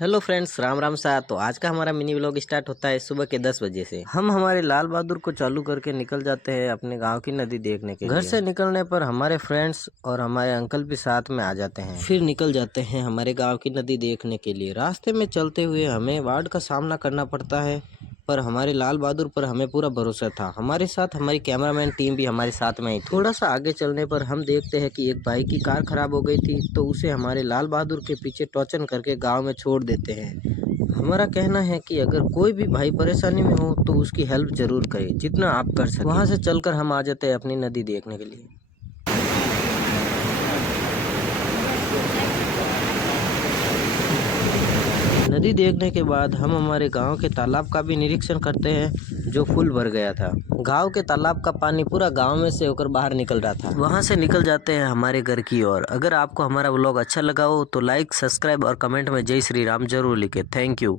Hello friends, Ram Ram सा। तो आज का हमारा मिनी व्लॉग स्टार्ट होता है सुबह के 10 बजे से। हम हमारे लाल बहादुर को चालू करके निकल जाते हैं अपने गांव की नदी देखने के लिए। घर से निकलने पर हमारे फ्रेंड्स और हमारे अंकल भी साथ में आ जाते हैं। फिर निकल जाते हैं हमारे गांव की नदी देखने के लिए। रास्ते में चलते हुए हमें बाढ़ का सामना करना पड़ता है, पर हमारे लाल बहादुर पर हमें पूरा भरोसा था। हमारे साथ हमारी कैमरामैन टीम भी हमारे साथ में ही थी। थोड़ा सा आगे चलने पर हम देखते हैं कि एक भाई की कार खराब हो गई थी, तो उसे हमारे लाल बहादुर के पीछे टोचन करके गांव में छोड़ देते हैं। हमारा कहना है कि अगर कोई भी भाई परेशानी में हो तो उसकी हेल्प जरूर करें जितना आप कर सकें। वहां से चलकर हम आ जाते हैं अपनी नदी देखने के लिए। नदी देखने के बाद हम हमारे गांव के तालाब का भी निरीक्षण करते हैं, जो फुल भर गया था। गांव के तालाब का पानी पूरा गांव में से होकर बाहर निकल रहा था। वहां से निकल जाते हैं हमारे घर की ओर। अगर आपको हमारा व्लॉग अच्छा लगा हो तो लाइक, सब्सक्राइब और कमेंट में जय श्री राम जरूर लिखें। Thank you.